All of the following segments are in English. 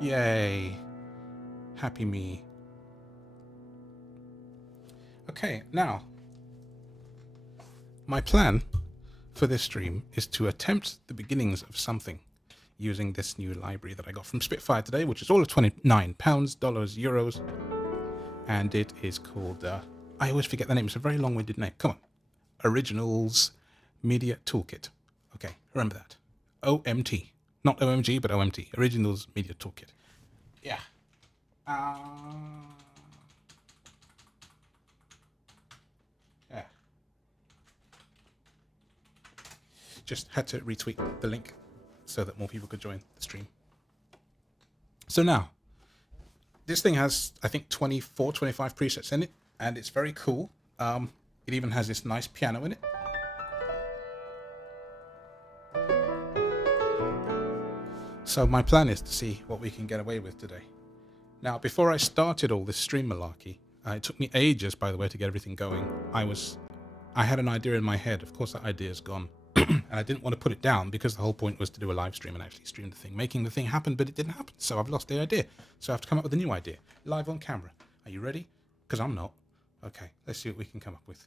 Yay. Happy me. Okay, now, my plan for this stream is to attempt the beginnings of something using this new library that I got from Spitfire today, which is all of £29, dollars, euros, and it is called, I always forget the name, it's a very long-winded name, come on, Originals Media Toolkit. Okay, remember that. OMT. Not OMG, but OMT. Originals Media Toolkit. Yeah. Yeah. Just had to retweet the link so that more people could join the stream. So now, this thing has, I think, 24, 25 presets in it, and it's very cool. It even has this nice piano in it. So my plan is to see what we can get away with today. Now, before I started all this stream malarkey, it took me ages, by the way, to get everything going. I had an idea in my head. Of course, that idea is gone. And I didn't want to put it down because the whole point was to do a live stream and actually stream the thing, making the thing happen, but it didn't happen. So I've lost the idea. So I have to come up with a new idea, live on camera. Are you ready? Because I'm not. Okay, let's see what we can come up with.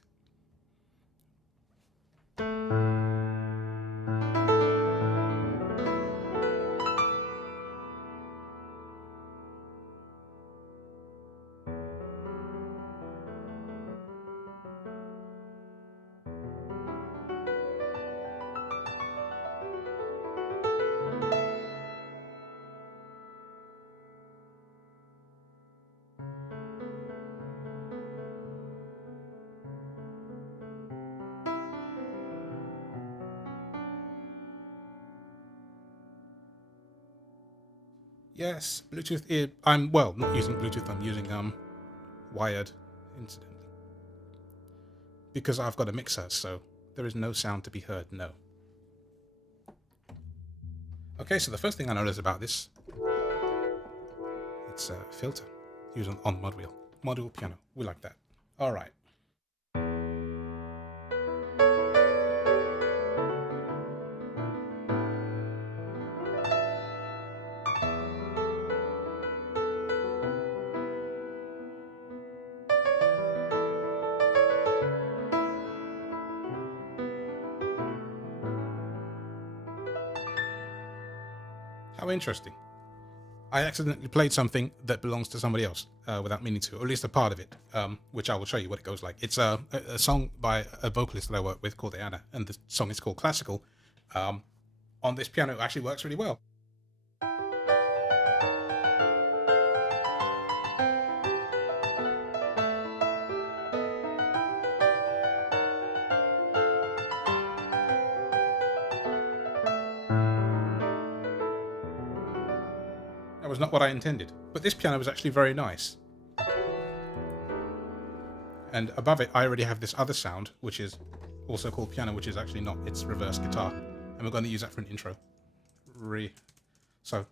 Yes, Bluetooth ear. I'm not using Bluetooth. I'm using wired, incidentally, because I've got a mixer, so there is no sound to be heard. No. Okay, so the first thing I noticed about this, it's a filter used on the mod wheel. Module piano. We like that. All right. How interesting. I accidentally played something that belongs to somebody else without meaning to, or at least a part of it, which I will show you what it goes like. It's a song by a vocalist that I work with called Anna, and the song is called Classical. On this piano, it actually works really well. That was not what I intended, but this piano was actually very nice. And above it, I already have this other sound, which is also called piano, which is actually not, it's reverse guitar. And we're going to use that for an intro. So,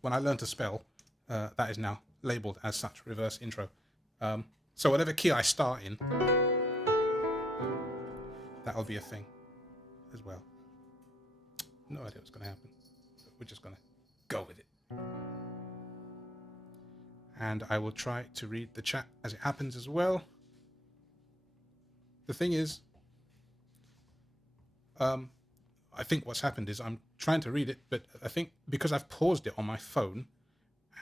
when I learn to spell, that is now labeled as such, reverse intro. So whatever key I start in, that'll be a thing as well. No idea what's going to happen. So we're just going to go with it. And I will try to read the chat as it happens as well. The thing is, I think what's happened is I'm trying to read it, but I think because I've paused it on my phone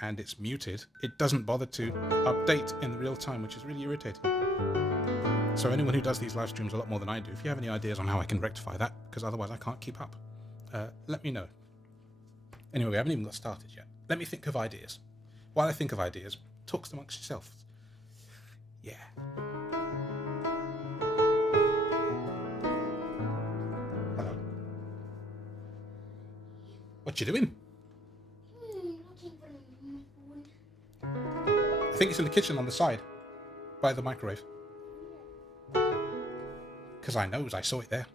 and it's muted, it doesn't bother to update in real time, which is really irritating. So anyone who does these live streams a lot more than I do, if you have any ideas on how I can rectify that, because otherwise I can't keep up, let me know. Anyway, we haven't even got started yet. Let me think of ideas. While I think of ideas, talk amongst yourselves. Yeah. Hello. What you doing? I think it's in the kitchen on the side, by the microwave. Because I saw it there.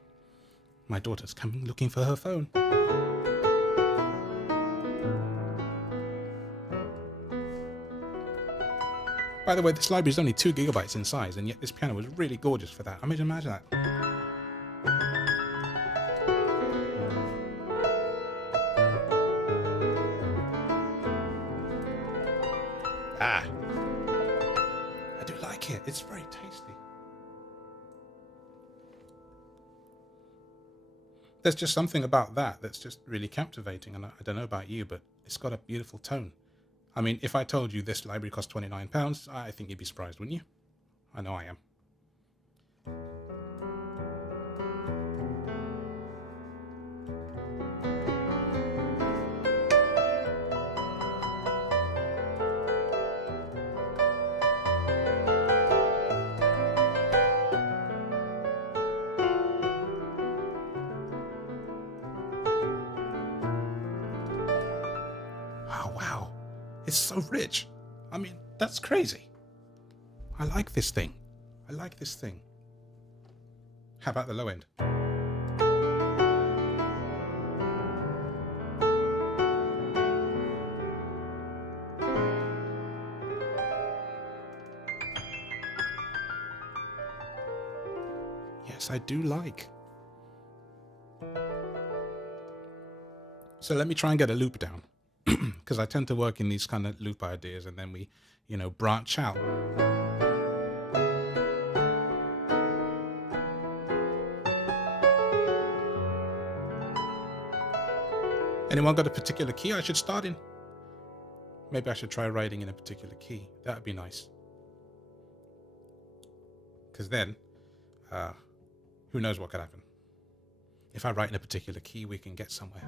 My daughter's coming looking for her phone. By the way, this library is only 2 gigabytes in size, and yet this piano was really gorgeous for that. I mean, imagine that. Ah, I do like it. It's very tasty. There's just something about that that's just really captivating, and I don't know about you, but it's got a beautiful tone. I mean, if I told you this library cost £29, I think you'd be surprised, wouldn't you? I know I am. Oh, wow. It's so rich. I mean, that's crazy. I like this thing. I like this thing. How about the low end? Yes, I do like. So let me try and get a loop down, because I tend to work in these kind of loop ideas, and then we, branch out. Anyone got a particular key I should start in? Maybe I should try writing in a particular key. That would be nice. Because then, who knows what could happen. If I write in a particular key, we can get somewhere.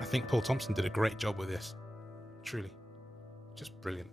I think Paul Thompson did a great job with this. Truly. Just brilliant.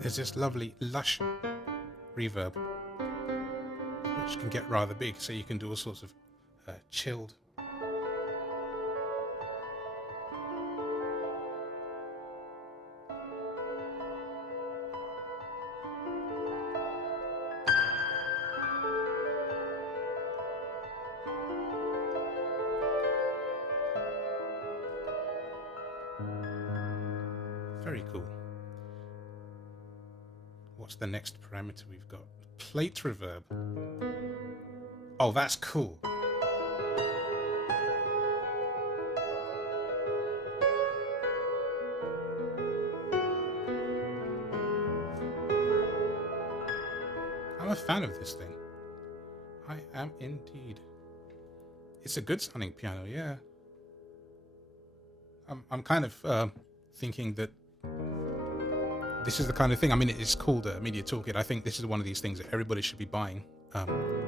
There's this lovely Lush reverb, which can get rather big, so you can do all sorts of chilled. Very cool. What's the next parameter we've got? Plate reverb. Oh, that's cool. I'm a fan of this thing. I am indeed. It's a good sounding piano, yeah. I'm kind of thinking that this is the kind of thing, I mean, it's called a Media Toolkit. I think this is one of these things that everybody should be buying.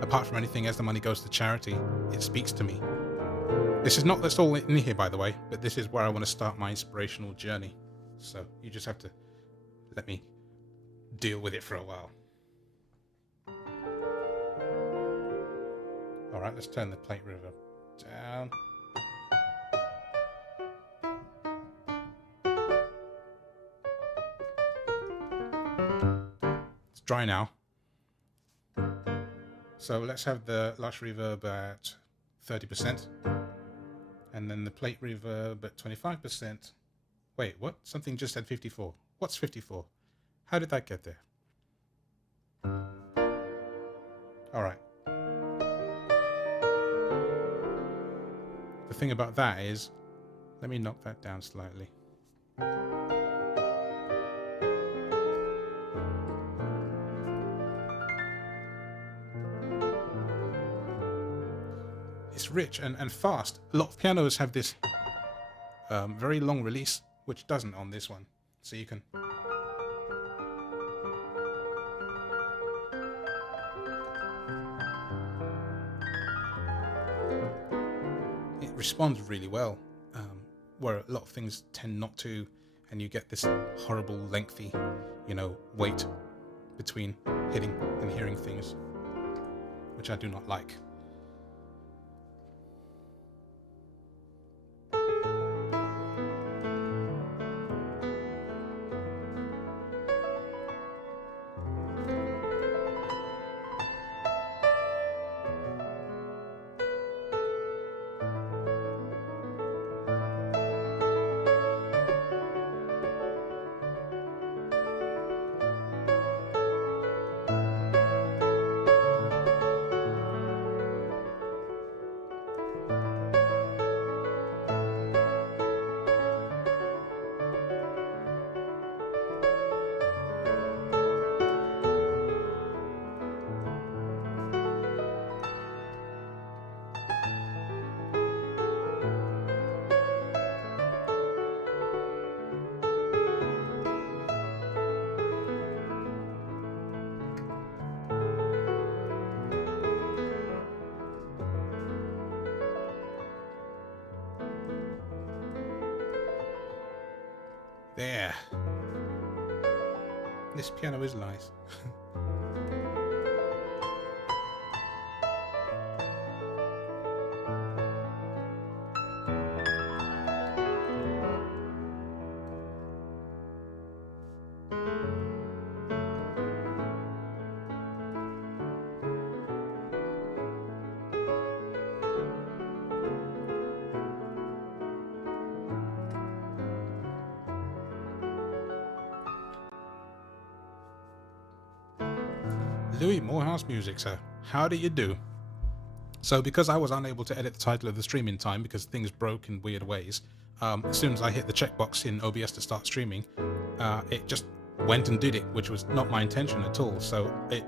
Apart from anything, as the money goes to charity, it speaks to me. This is not, that's all in here, by the way, but this is where I want to start my inspirational journey. So you just have to let me deal with it for a while. All right, let's turn the plate reverb down. It's dry now. So let's have the Lush reverb at 30%, and then the plate reverb at 25%. Wait, what? Something just said 54. What's 54? How did that get there? All right. The thing about that is, let me knock that down slightly. It's rich and fast. A lot of pianos have this very long release, which doesn't on this one. So you can... It responds really well, where a lot of things tend not to, and you get this horrible, lengthy, wait between hitting and hearing things, which I do not like. There. This piano is nice. Louis, more house music, sir. How do you do? So because I was unable to edit the title of the stream in time because things broke in weird ways, as soon as I hit the checkbox in OBS to start streaming, it just went and did it, which was not my intention at all. So it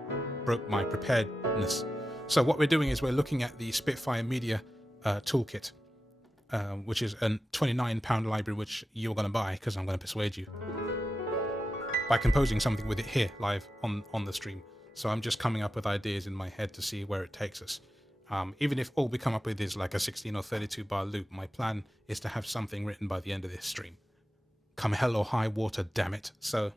broke my preparedness. So what we're doing is we're looking at the Spitfire Media Toolkit, which is a £29 library, which you're going to buy because I'm going to persuade you by composing something with it here live on the stream. So I'm just coming up with ideas in my head to see where it takes us. Even if all we come up with is like a 16 or 32 bar loop, my plan is to have something written by the end of this stream. Come hell or high water, damn it. So...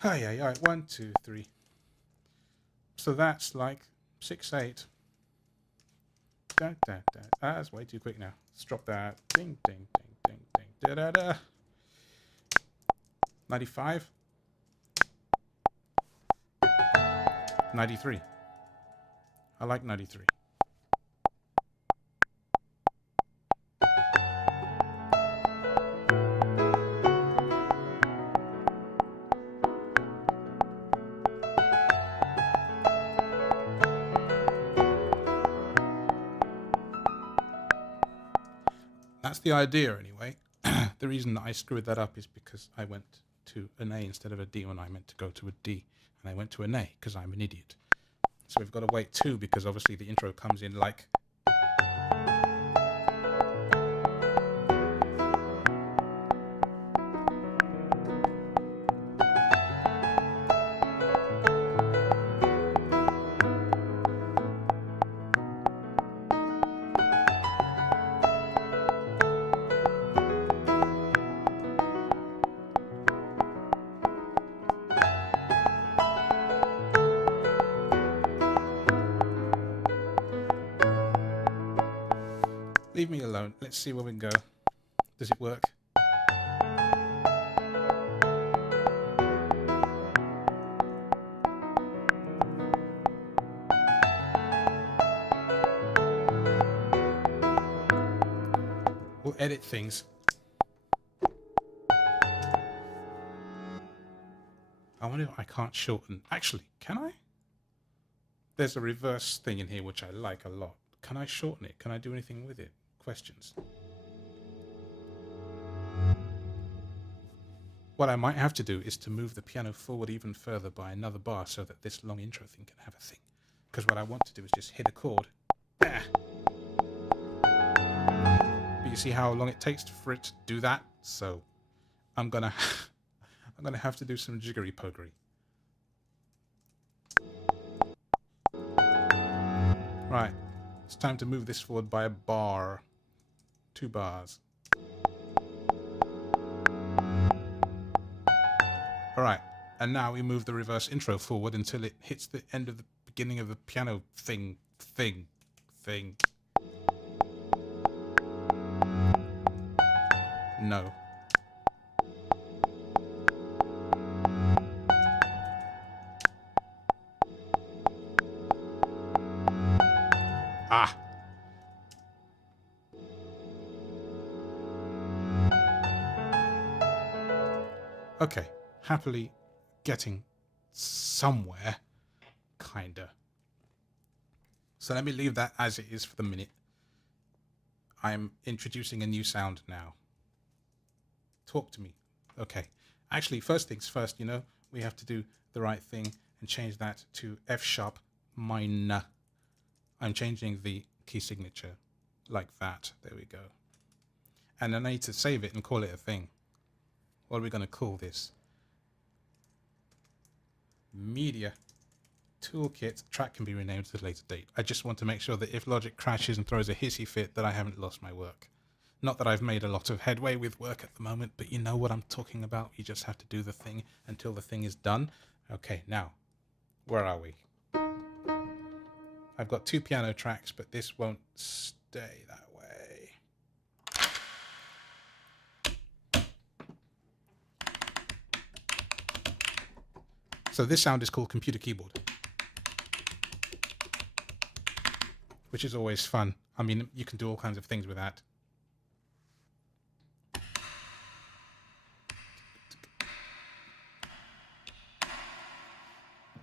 Hi, 1, 2, 3. So that's like 6, 8. That's way too quick now. Let's drop that. Ding, ding, ding, ding, ding. Da da da. 95. 93. I like 93. That's the idea anyway. The reason that I screwed that up is because I went to an A instead of a D when I meant to go to a D, and I went to an A because I'm an idiot. So we've got to wait 2 because obviously the intro comes in like... Leave me alone. Let's see where we can go. Does it work? We'll edit things. I wonder if I can't shorten. Actually, can I? There's a reverse thing in here which I like a lot. Can I shorten it? Can I do anything with it? Questions. What I might have to do is to move the piano forward even further by another bar so that this long intro thing can have a thing. Because what I want to do is just hit a chord. But you see how long it takes for it to do that? So I'm gonna have to do some jiggery pokery. Right. It's time to move this forward by a bar. 2 bars. Alright, and now we move the reverse intro forward until it hits the end of the beginning of the piano thing. No. Ah! Okay, happily getting somewhere, kinda. So let me leave that as it is for the minute. I'm introducing a new sound now. Talk to me. Okay. Actually, first things first, you know, we have to do the right thing and change that to F sharp minor. I'm changing the key signature like that. There we go. And then I need to save it and call it a thing. What are we going to call this? Media Toolkit. Track can be renamed at a later date. I just want to make sure that if Logic crashes and throws a hissy fit that I haven't lost my work. Not that I've made a lot of headway with work at the moment, but you know what I'm talking about. You just have to do the thing until the thing is done. Okay, now, where are we? I've got 2 piano tracks, but this won't stay that way. So this sound is called computer keyboard, which is always fun. I mean, you can do all kinds of things with that.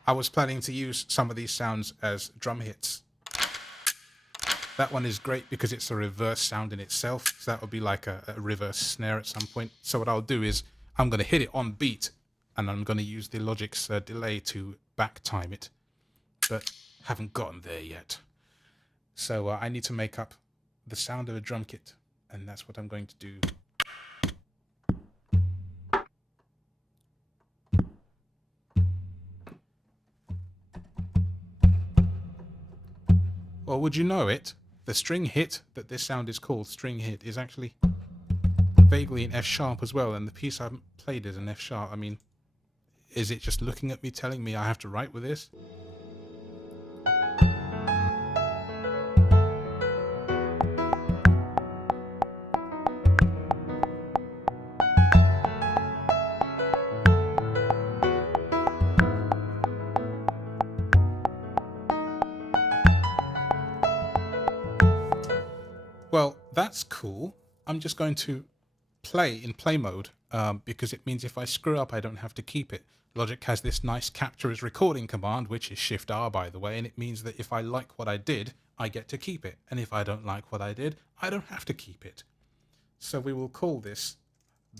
I was planning to use some of these sounds as drum hits. That one is great because it's a reverse sound in itself. So that would be like a reverse snare at some point. So what I'll do is I'm going to hit it on beat and I'm going to use the Logic's delay to back time it. But haven't gotten there yet. So I need to make up the sound of a drum kit. And that's what I'm going to do. Well, would you know it? The string hit that this sound is called, string hit, is actually vaguely in F sharp as well. And the piece I haven't played is an F sharp. I mean, is it just looking at me telling me I have to write with this? Well, that's cool. I'm just going to play in play mode because it means if I screw up, I don't have to keep it. Logic has this nice capture as recording command, which is Shift R, by the way, and it means that if I like what I did, I get to keep it. And if I don't like what I did, I don't have to keep it. So we will call this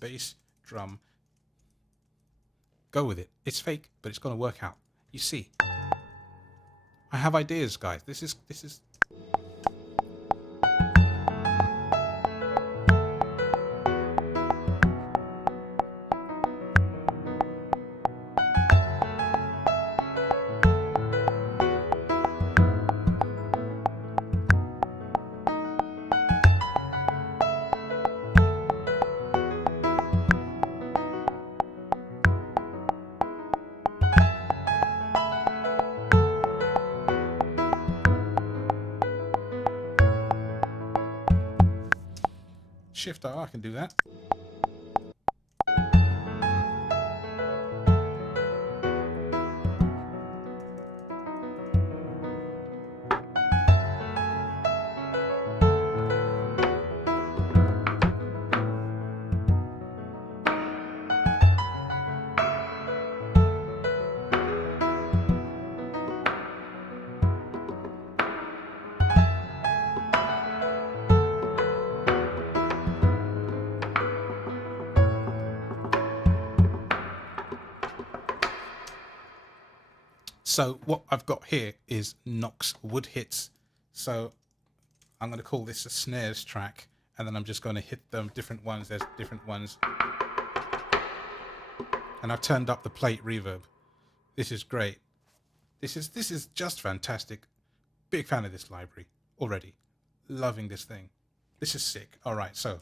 bass drum. Go with it. It's fake, but it's going to work out. You see, I have ideas, guys. This is Shift R. I can do that. So what I've got here is Knox wood hits. So I'm going to call this a snares track, and then I'm just going to hit them different ones. There's different ones. And I've turned up the plate reverb. This is great. This is just fantastic. Big fan of this library already. Loving this thing. This is sick. All right, so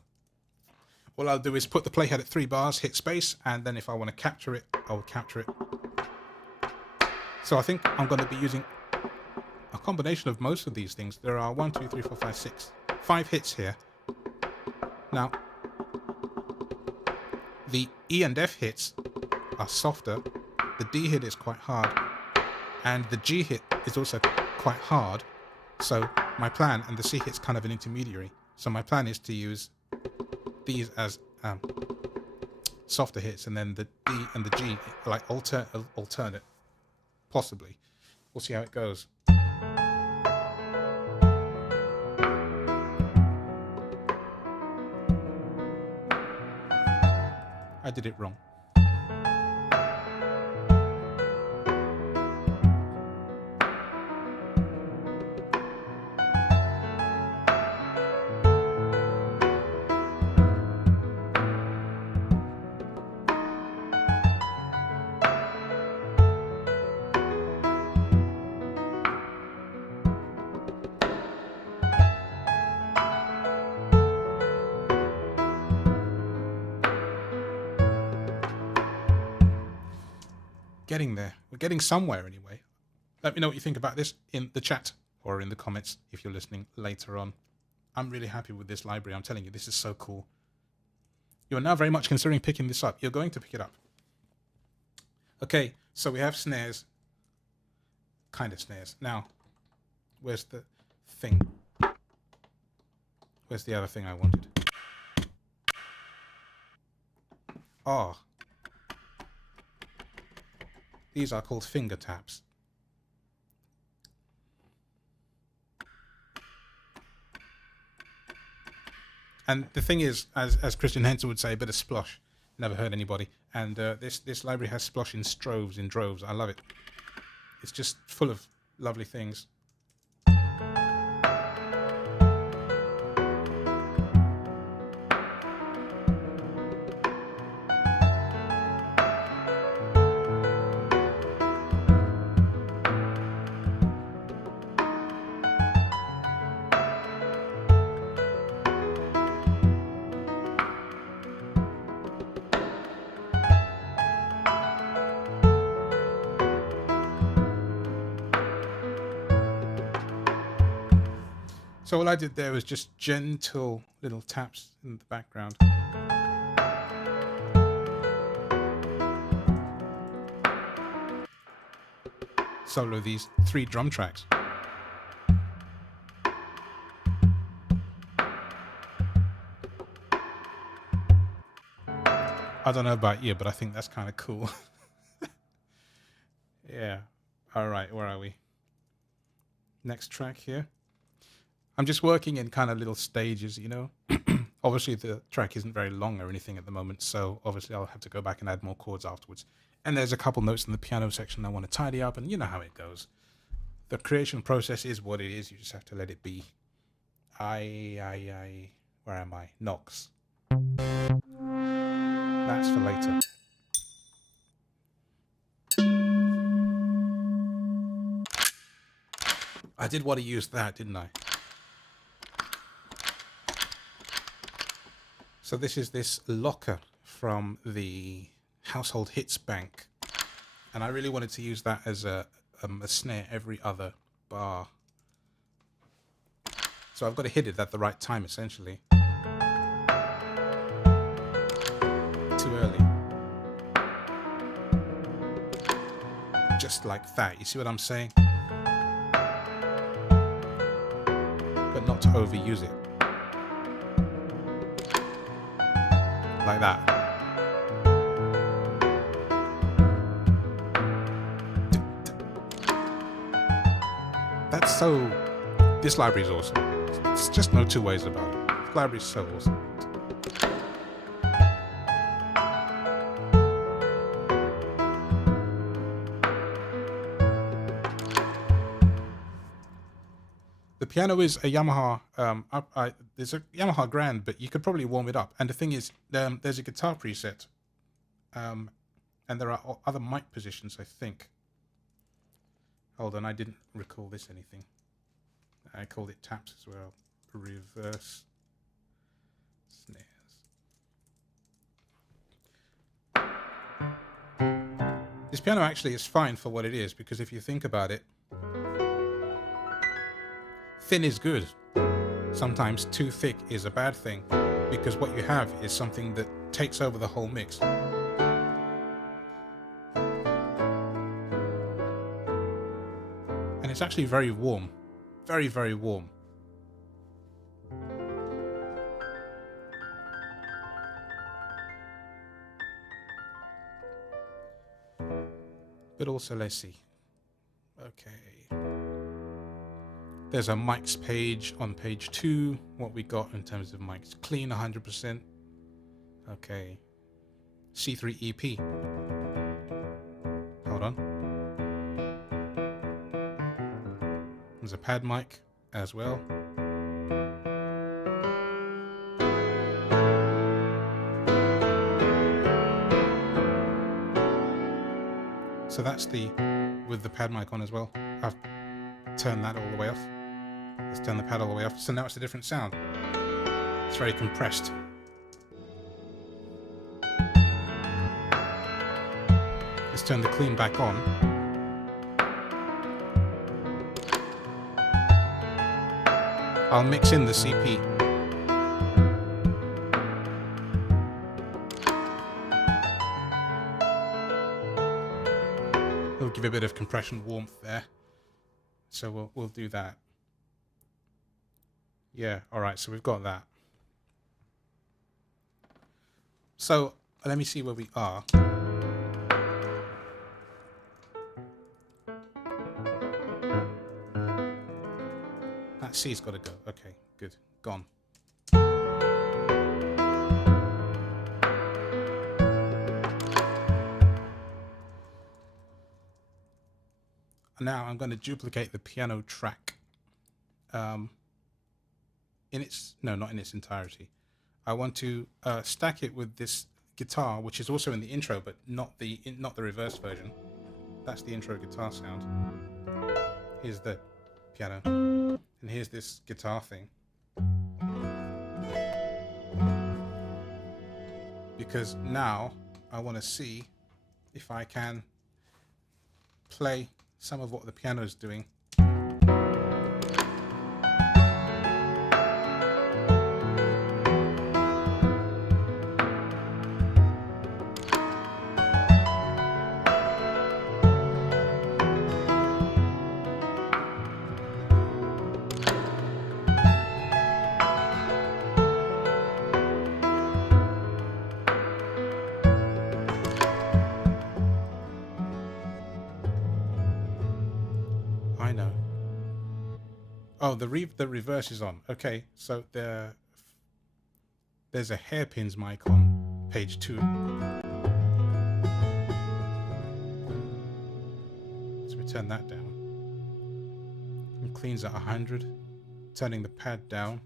all I'll do is put the playhead at 3 bars, hit space, and then if I want to capture it, I'll capture it. So I think I'm going to be using a combination of most of these things. There are 1, 2, 3, 4, 5, 6, 5 hits here. Now, the E and F hits are softer, the D hit is quite hard, and the G hit is also quite hard. So my plan, and the C hit's kind of an intermediary. So my plan is to use these as softer hits, and then the D and the G like alternate. Possibly. We'll see how it goes. I did it wrong. Getting there. We're getting somewhere anyway. Let me know what you think about this in the chat or in the comments if you're listening later on. I'm really happy with this library. I'm telling you, this is so cool. You're now very much considering picking this up. You're going to pick it up. Okay, so we have snares. Kind of snares. Now, where's the thing? Where's the other thing I wanted? Oh. These are called finger taps. And the thing is, as Christian Hensel would say, a bit of splosh. Never heard anybody. And this library has splosh in droves, droves. I love it. It's just full of lovely things. So all I did there was just gentle little taps in the background. Solo these 3 drum tracks. I don't know about you, but I think that's kind of cool. Yeah. All right, where are we? Next track here. I'm just working in kind of little stages, you know. Obviously, the track isn't very long or anything at the moment, so obviously I'll have to go back and add more chords afterwards. And there's a couple notes in the piano section I want to tidy up, and you know how it goes. The creation process is what it is. You just have to let it be. Where am I? Knocks. That's for later. I did want to use that, didn't I? So this is this locker from the Household Hits Bank. And I really wanted to use that as a snare every other bar. So I've got to hit it at the right time, essentially. Too early. Just like that. You see what I'm saying? But not to overuse it. Like that. That's so... This library is awesome. There's just no two ways about it. This library is so awesome. The piano is a Yamaha, there's a Yamaha Grand, but you could probably warm it up. And the thing is, there's a guitar preset, and there are other mic positions, I think. Hold on, I didn't recall this anything. I called it taps as well. Reverse snares. This piano actually is fine for what it is, because if you think about it, thin is good. Sometimes too thick is a bad thing, because what you have is something that takes over the whole mix. And it's actually very warm. Very, very warm. But also, let's see. Okay. There's a mics page on page 2. What we got in terms of mics. Clean 100%. Okay. C3 EP. Hold on. There's a pad mic as well. So that's the with the pad mic on as well. I've turned that all the way off. Let's turn the pad all the way off. So now it's a different sound. It's very compressed. Let's turn the clean back on. I'll mix in the CP. It'll give a bit of compression warmth there. So we'll do that. Yeah, alright, so we've got that. So let me see where we are. That C's got to go. Okay, good. Gone. Now I'm going to duplicate the piano track. Not in its entirety. I want to stack it with this guitar, which is also in the intro, but not the reverse version. That's the intro guitar sound. Here's the piano, and here's this guitar thing. Because now I want to see if I can play some of what the piano is doing. I know. Oh, the reverse is on. Okay, so there's a hairpins mic on page 2. So we turn that down. And cleans at 100. Turning the pad down.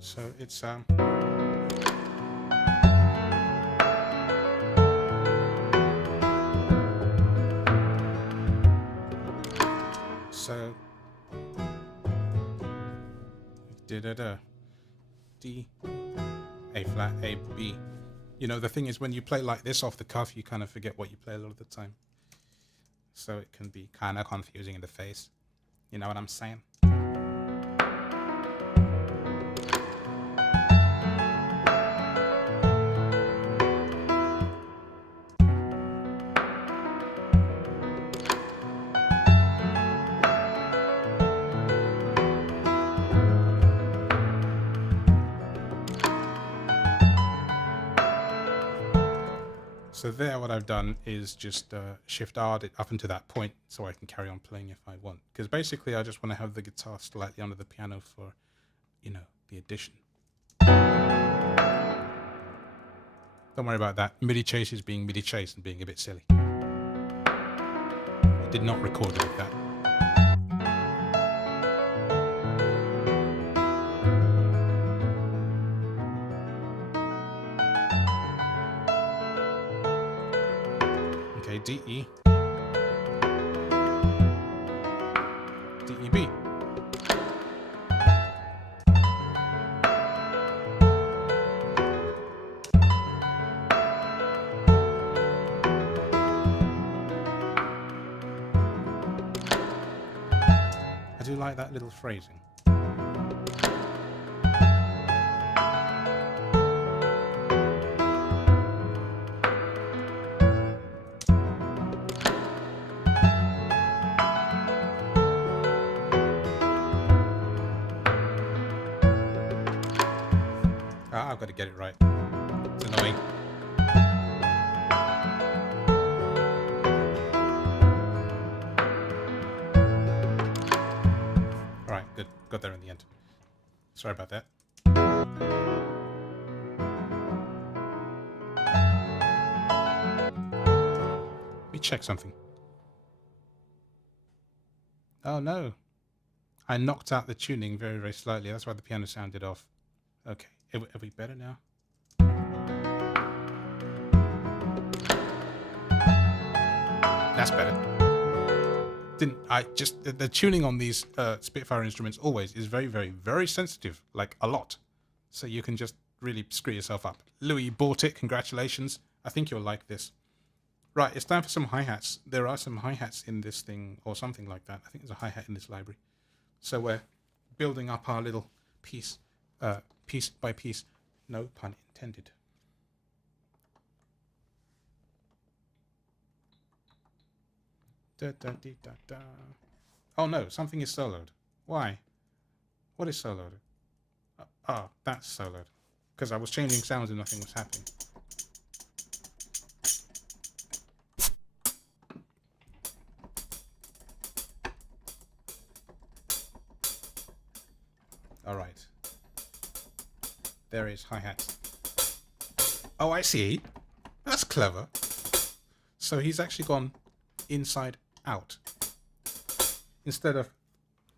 So it's so D, A flat, A, B. You know, the thing is, when you play like this off the cuff, you kind of forget what you play a lot of the time. So it can be kind of confusing in the face. You know what I'm saying? So there, what I've done is just shift R it up until that point so I can carry on playing if I want. Because basically I just want to have the guitar slightly under the piano for, you know, the addition. Don't worry about that. MIDI chase is being MIDI chase and being a bit silly. I did not record like that. Okay, D, E. D, E, B. I do like that little phrasing. I've got to get it right. It's annoying. Alright, good. Got there in the end. Sorry about that. Let me check something. Oh no. I knocked out the tuning very, very slightly. That's why the piano sounded off. Okay. Are we better now? That's better. The tuning on these Spitfire instruments always is very, very, very sensitive, like a lot. So you can just really screw yourself up. Louis bought it, congratulations. I think you'll like this. Right, it's time for some hi-hats. There are some hi-hats in this thing, or something like that. I think there's a hi-hat in this library. So we're building up our little piece. Piece by piece, no pun intended. Da, da, dee, da, da. Oh no, something is soloed. Why? What is soloed? That's soloed. Because I was changing sounds and nothing was happening. All right. There is hi-hat. Oh, I see. That's clever. So he's actually gone inside out instead of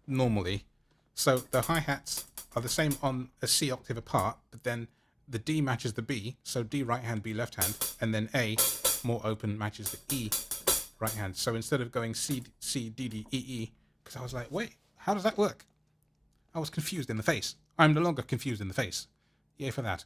normally. So the hi-hats are the same on a C octave apart, but then the D matches the B, so D right hand, B left hand, and then A, more open, matches the E right hand. So instead of going C, C, D, D, E, E, because I was like, wait, how does that work? I was confused in the face. I'm no longer confused in the face. Yay for that.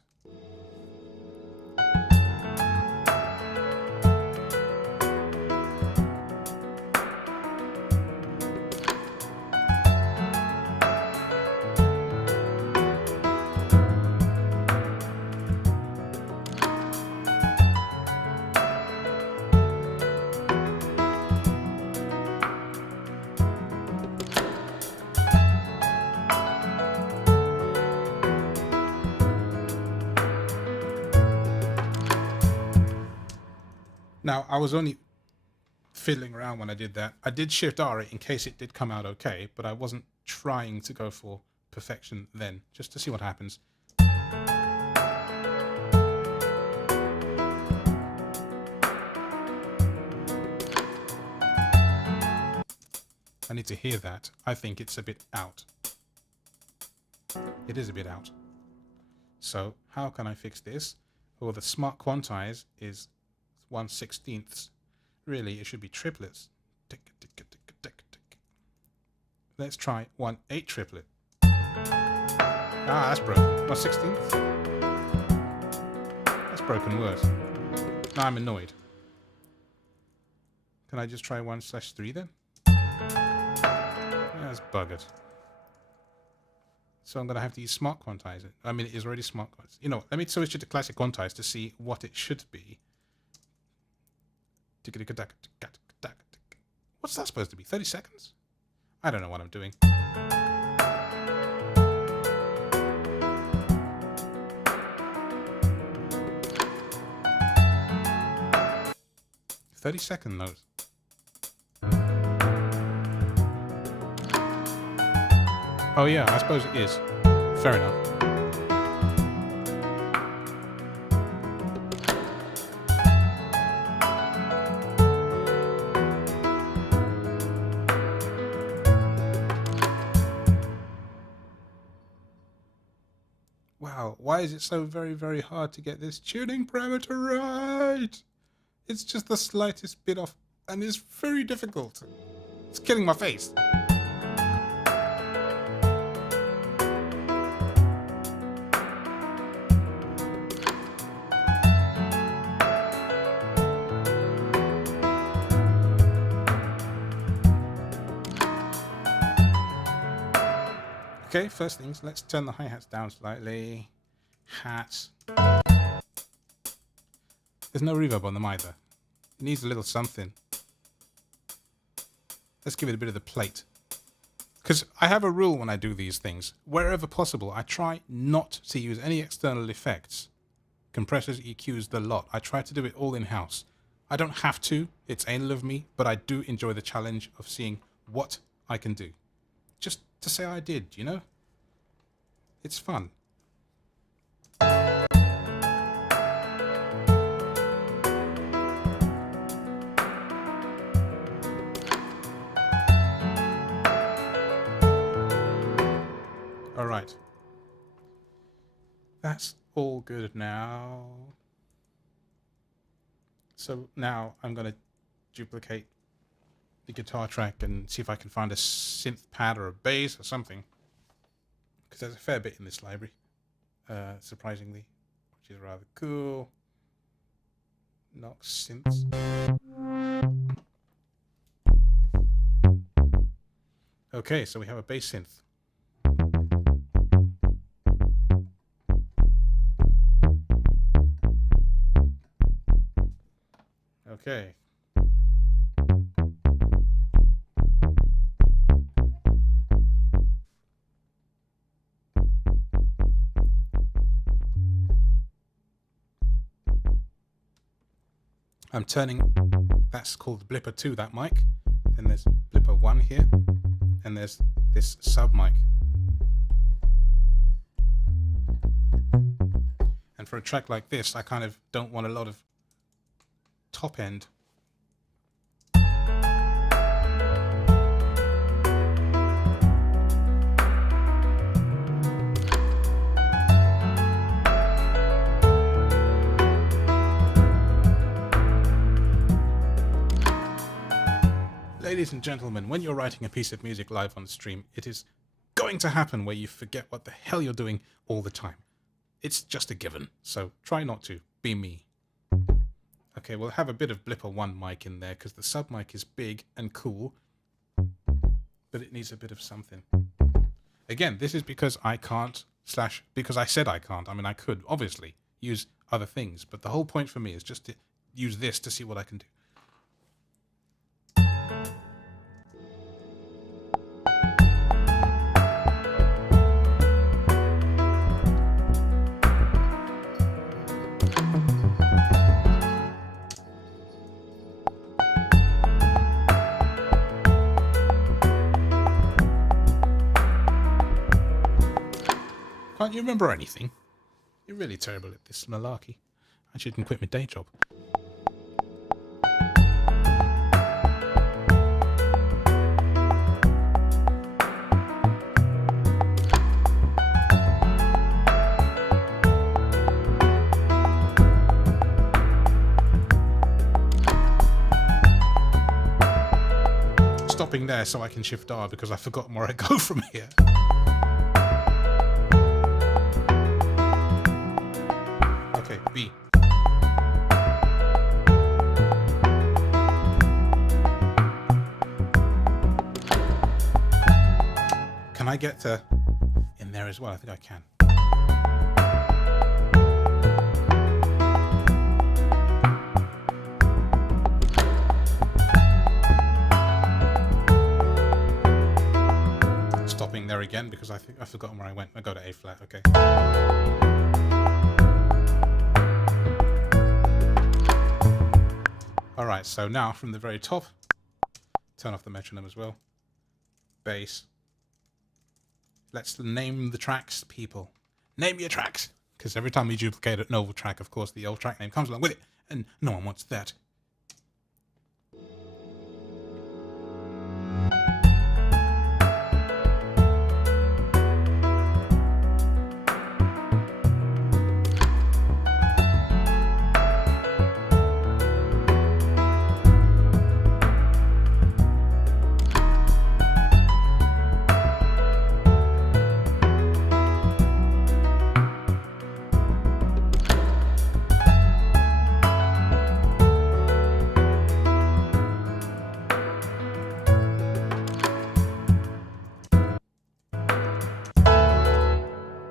Now, I was only fiddling around when I did that. I did Shift R it in case it did come out okay, but I wasn't trying to go for perfection then, just to see what happens. I need to hear that. I think it's a bit out. It is a bit out. So how can I fix this? Well, the smart quantize is 1/16. Really, it should be triplets. Tick, tick, tick, tick, tick. Let's try 1/8 triplet. Ah, that's broken. 1/16. That's broken worse. Now I'm annoyed. Can I just try 1/3 then? That's buggered. So I'm going to have to use smart quantize it. I mean, it is already smart quantize. You know, let me switch it to classic quantize to see what it should be. What's that supposed to be? 30 seconds? I don't know what I'm doing. "30-second note." Oh yeah, I suppose it is. Fair enough. Wow, why is it so very, very hard to get this tuning parameter right? It's just the slightest bit off, and it's very difficult. It's killing my face. Okay, first things, let's turn the hi-hats down slightly. Hats. There's no reverb on them either. It needs a little something. Let's give it a bit of the plate. Because I have a rule when I do these things. Wherever possible, I try not to use any external effects. Compressors, EQs, the lot. I try to do it all in-house. I don't have to. It's anal of me. But I do enjoy the challenge of seeing what I can do. Just to say I did, you know? It's fun. All right. That's all good now. So now I'm going to duplicate the guitar track and see if I can find a synth pad or a bass or something, because there's a fair bit in this library, surprisingly, which is rather cool. Nox synths. Okay, so we have a bass synth. Okay. I'm turning, that's called Blipper 2, that mic. Then there's Blipper 1 here. And there's this sub mic. And for a track like this, I kind of don't want a lot of top end. Ladies and gentlemen, when you're writing a piece of music live on stream, it is going to happen where you forget what the hell you're doing all the time. It's just a given, so try not to. Be me. Okay, we'll have a bit of Blipper 1 mic in there because the sub mic is big and cool, but it needs a bit of something. Again, this is because I can't, because I said I can't. I mean, I could, obviously, use other things, but the whole point for me is just to use this to see what I can do. Can't you remember anything? You're really terrible at this malarkey. I shouldn't quit my day job. Stopping there so I can shift R because I've forgotten where I go from here. Okay, B. Can I get to in there as well? I think I can. Stopping there again because I think I've forgotten where I went. I go to A flat, okay. All right, so now from the very top, turn off the metronome as well. Bass. Let's name the tracks, people. Name your tracks. Because every time we duplicate an old track, of course, the old track name comes along with it. And no one wants that.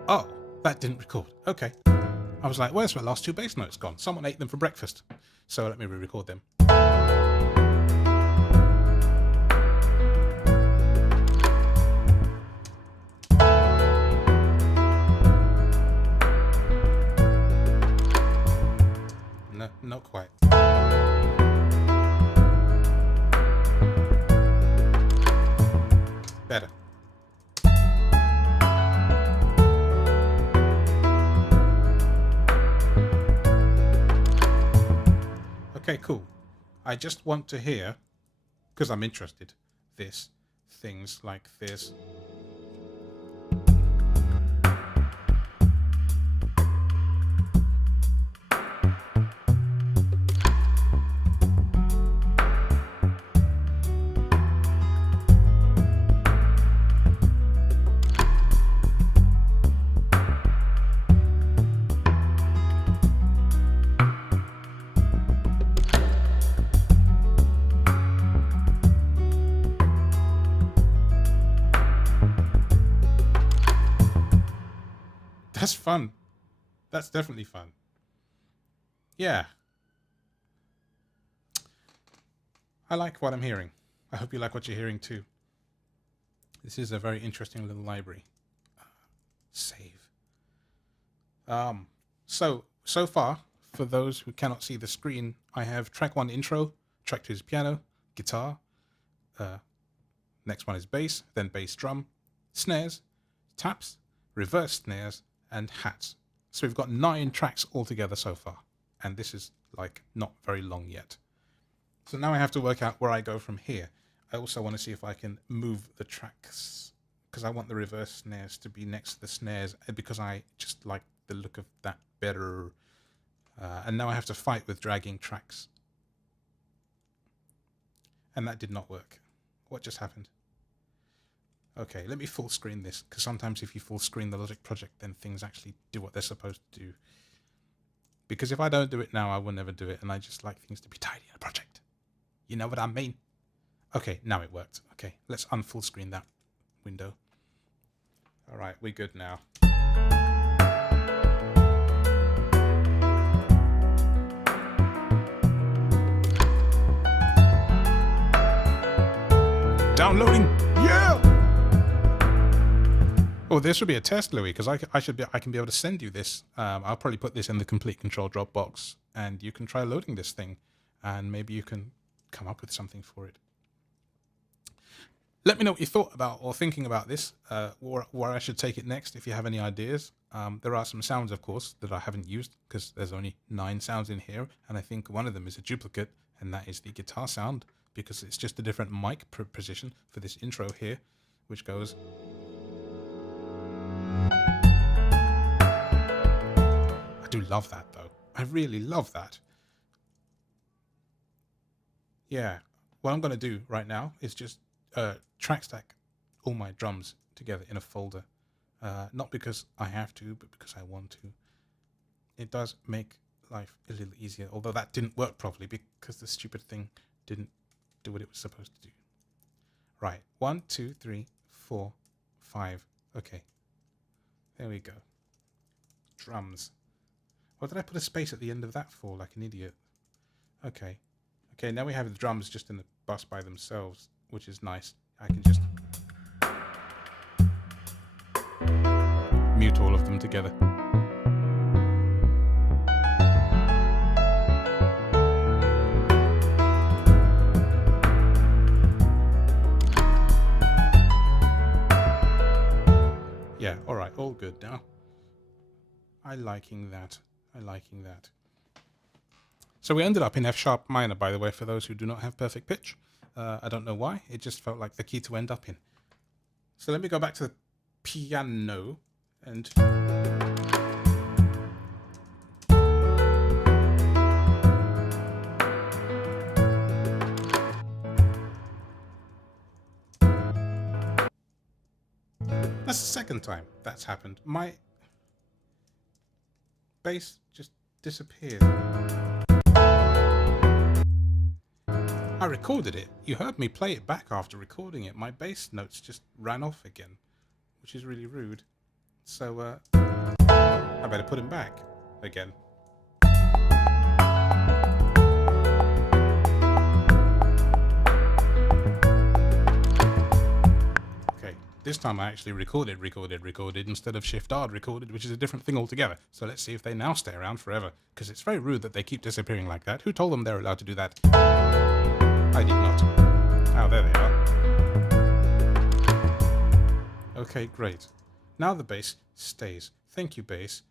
Oh, that didn't record. Okay. I was like, where's my last two bass notes gone? Someone ate them for breakfast. So let me re-record them. No, not quite. Better. Okay, cool. I just want to hear, because I'm interested, things like this. That's fun. That's definitely fun. Yeah. I like what I'm hearing. I hope you like what you're hearing too. This is a very interesting little library. Save. So far, for those who cannot see the screen, I have track 1 intro, track 2 is piano, guitar, next one is bass, then bass drum, snares, taps, reverse snares, and hats. So we've got 9 tracks altogether so far, and this is like not very long yet. So now I have to work out where I go from here. I also want to see if I can move the tracks, because I want the reverse snares to be next to the snares, because I just like the look of that better. And now I have to fight with dragging tracks. And that did not work. What just happened? Okay, let me full screen this, because sometimes if you full screen the Logic project, then things actually do what they're supposed to do. Because if I don't do it now, I will never do it, and I just like things to be tidy in a project. You know what I mean? Okay, now it worked. Okay, let's unfull screen that window. All right, we're good now. Downloading, yeah! Oh, this should be a test, Louis, because I can be able to send you this. I'll probably put this in the complete control Dropbox, and you can try loading this thing, and maybe you can come up with something for it. Let me know what you thought about or thinking about this, or where I should take it next if you have any ideas. There are some sounds, of course, that I haven't used because there's only 9 sounds in here, and I think one of them is a duplicate, and that is the guitar sound, because it's just a different mic position for this intro here, which goes. I do love that, though. I really love that. Yeah, what I'm going to do right now is just track stack all my drums together in a folder. Not because I have to, but because I want to. It does make life a little easier, although that didn't work properly because the stupid thing didn't do what it was supposed to do. Right, 1, 2, 3, 4, 5. Okay, there we go. Drums. What did I put a space at the end of that for, like an idiot? Okay. Okay, now we have the drums just in the bus by themselves, which is nice. I can just mute all of them together. Yeah, all right, all good now. I liking that. So we ended up in F sharp minor, by the way, for those who do not have perfect pitch. I don't know why. It just felt like the key to end up in. So let me go back to the piano and... That's the second time that's happened. My bass just disappeared. I recorded it. You heard me play it back after recording it. My bass notes just ran off again, which is really rude. So I better put him back again. Okay, this time I actually recorded instead of Shift-R recorded, which is a different thing altogether. So let's see if they now stay around forever, because it's very rude that they keep disappearing like that. Who told them they're allowed to do that? I did not. Oh, there they are. Okay, great. Now the bass stays. Thank you, bass.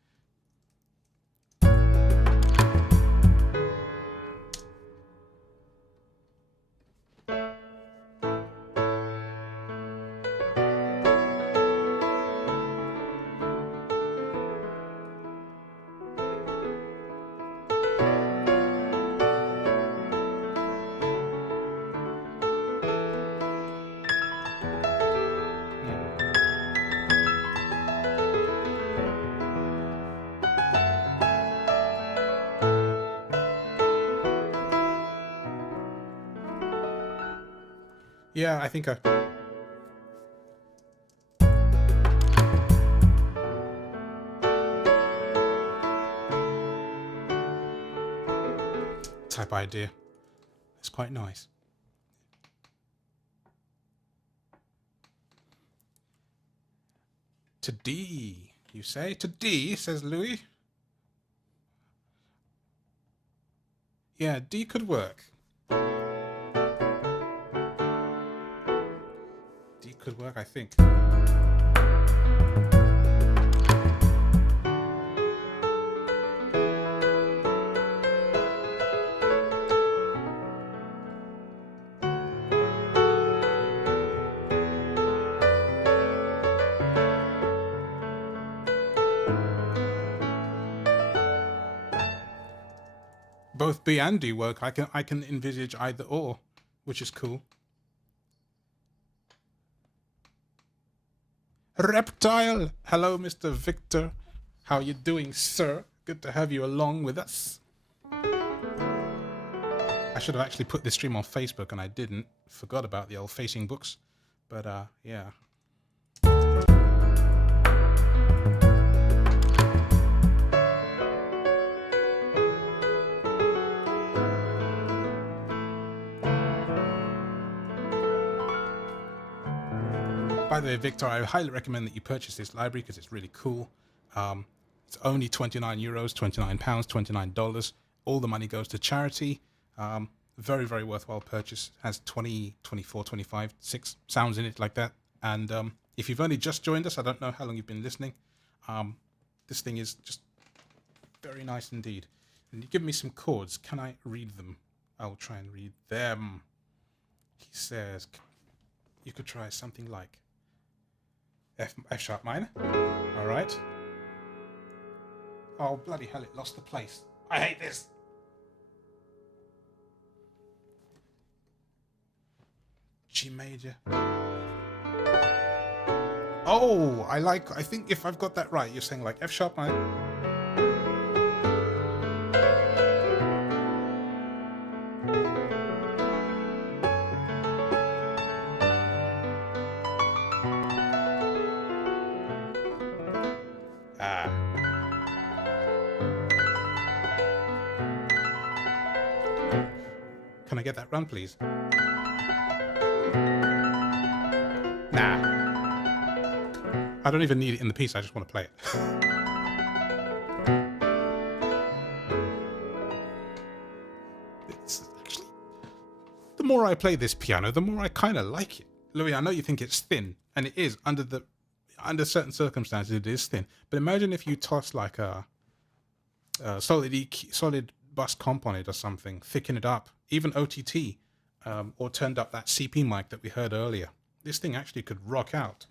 Yeah, I think type idea. It's quite nice. To D, you say? To D, says Louis. Yeah, D could work. Could work, I think. Both B and D work. I can envisage either or, which is cool. Reptile! Hello, Mr. Victor. How you doing, sir? Good to have you along with us. I should have actually put this stream on Facebook, and I didn't. Forgot about the old facing books. But, yeah. By the way, Victor, I highly recommend that you purchase this library because it's really cool. It's only €29, £29, $29. All the money goes to charity. Very, very worthwhile purchase. Has 20, 24, 25, 6 sounds in it like that. And if you've only just joined us, I don't know how long you've been listening. This thing is just very nice indeed. And you give me some chords. Can I read them? I'll try and read them. He says, you could try something like F sharp minor. All right. Oh, bloody hell, it lost the place. I hate this. G major. Oh, I think if I've got that right, you're saying like F sharp minor. Can I get that run, please? Nah. I don't even need it in the piece, I just want to play it. It's actually, the more I play this piano, the more I kind of like it. Louis, I know you think it's thin, and it is. Under certain circumstances, it is thin. But imagine if you toss like a solid bus comp on it or something, thicken it up, even OTT, or turned up that CP mic that we heard earlier. This thing actually could rock out.